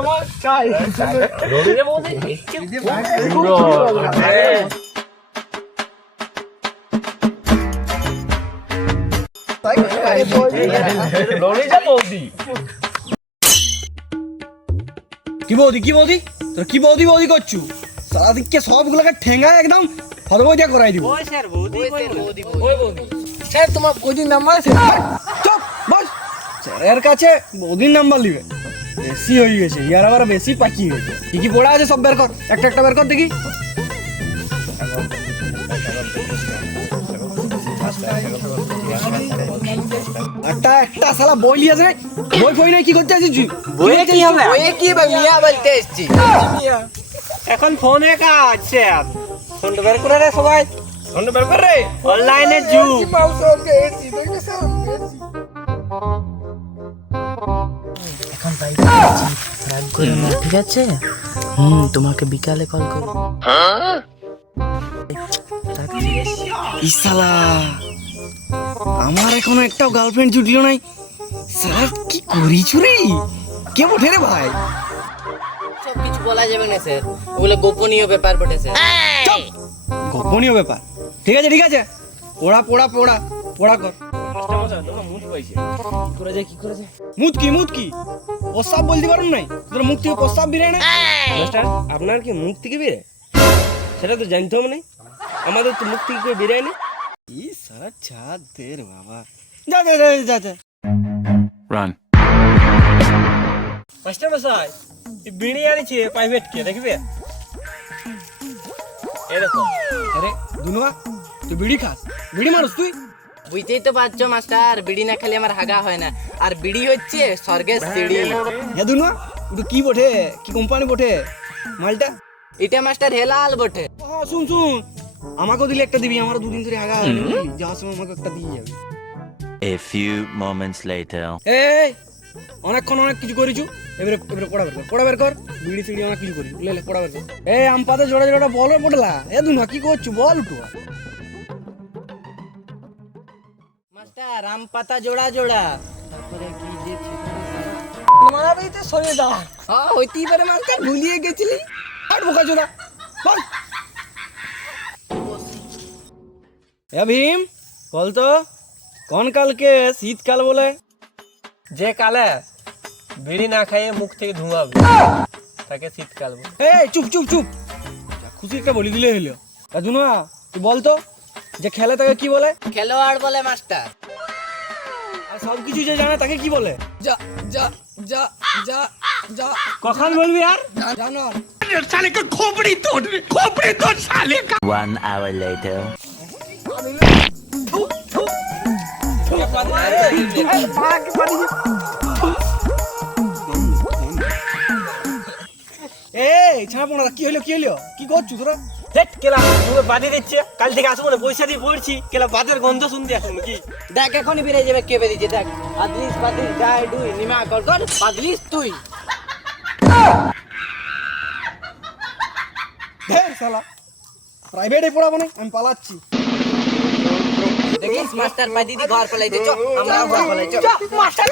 আমার চাই রবিরে বৌদি রবিরে বৌদি কি বৌদি কি বৌদি তোর কি বৌদি বৌদি করছু সারাদিনকে সবগুলোকে ঠেঙ্গা একদম হদবদিয়া করাই দিব ওই স্যার বৌদি ওই বৌদি স্যার তোমার বৌদির নাম্বার আছে চুপ বস স্যারের কাছে বৌদির নাম্বার নিবে বেশি হয়ে গেছে ইয়ার আবার বেশি পাকিয়ে গেছে কি কি পড়া আছে সব বের কর একটা একটা বের কর দেখি একটা একটা শালা বই লিয়ে আসে বই ফই নাই কি করতে আসিস তুই বইয়ে কি হবে ওয়ে কি ভাই মিয়া বলতে এসছি এখন ফোনে কাজ স্যার ফোনটা বের করে রে সবাই ফোনটা বের করে রে অনলাইনে যুগ এখন ভাই রাগ করে না ঠিক আছে তোমাকে বিকালে কল করব ইসালা আমার এখনো একটাও গার্লফ্রেন্ড জুটলো নাই স্যার কি করিছু রে কে বটে রে ভাই সব কিছু বলা যাবে না স্যার ওগুলো গোপনীয় ব্যাপার বটে স্যার গোপনীয় ব্যাপার ঠিক আছে পড়া পড়া পড়া পড়া কর মুত কি প্রস্তাব বলতে পারুন নাই তোর মুখ থেকে প্রস্তাব বেরে না মাস্টার আপনার কি মুখ থেকে বেরে সেটা তো জানতে হবে না আমাদের তো মুখ থেকে বেরোয় না ই সারা ছাদ দে রে বাবা যা Run. মাস্টার মশাই এই বিড়ি আনিছে প্রাইভেট কে দেখবে এই দেখো আরে দুনুয়া তুই বিড়ি খাস বিড়ি মানুষ তুই বুঝতেই তো পারছো মাস্টার বিড়ি না খেলে আমার হাগা হয় না আর বিড়ি হচ্ছে স্বর্গের সিঁড়ি হ্যাঁ দুনুয়া ওটা কি বটে কি কোম্পানি বটে মালটা এটা মাস্টার হেলাল বটে শুন আমাকেও দিলে একটা দিবি আমার দুদিন ধরে আগা যাওয়ার সময় আমাকে একটা দিয়ে যাবি A few moments later. এই অনেকক্ষণ অনেক কিছু করেছু এবারে পড়া বের কর বিড়ি সিড়ি অনেক কিছু করি লে পড়া বের কর এই আম পাতে জোড়া বল পড়লা এ দুনা কি করছু বল একটু মাস্টার আম পাতা জোড়া জোড়া তারপরে কি যে মারাবিতে সরে যা হ্যাঁ হইতেই পারে মাস্টার ভুলিয়ে গেছিলি আর বোকা চোদা বল এ ভীম বল তো কোন কালকে শীতকাল বলে যে কালে বিড়ি না খাইয়ে মুখ থেকে ধোঁয়া তাকে শীতকাল বলে এই চুপ খুশি একটা বলি দিলে হইলো দুনুয়া তুই বল তো যে খেলে তাকে কি বলে খেলোয়াড় বলে মাস্টার আর সব কিছু যে জানে তাকে কি বলে যা যা যা যা যা কখন বলবি আর জানো 1 hour later. এই ছাড়া পোনা কি হইলো কি করছু তোরা হেট কেলা তুমি বাদি দিচ্ছে কাল থেকে আসবো না পয়সা দিয়ে পড়ছি কেলা বাদের গন্ধ শুনতে আসবো নাকি দেখ এখনই বেরিয়ে যাবে কে বেরিয়েছে দেখ বাদলিস গায়ে ডুই নিমা কর বাদলিস তুই ধের শালা প্রাইভেটে পড়াবো না আমি পালাচ্ছি দেখিস মাস্টার পাই দিদি ঘর পালাইতে চ আমরা ঘর পালাই চ মাস্টার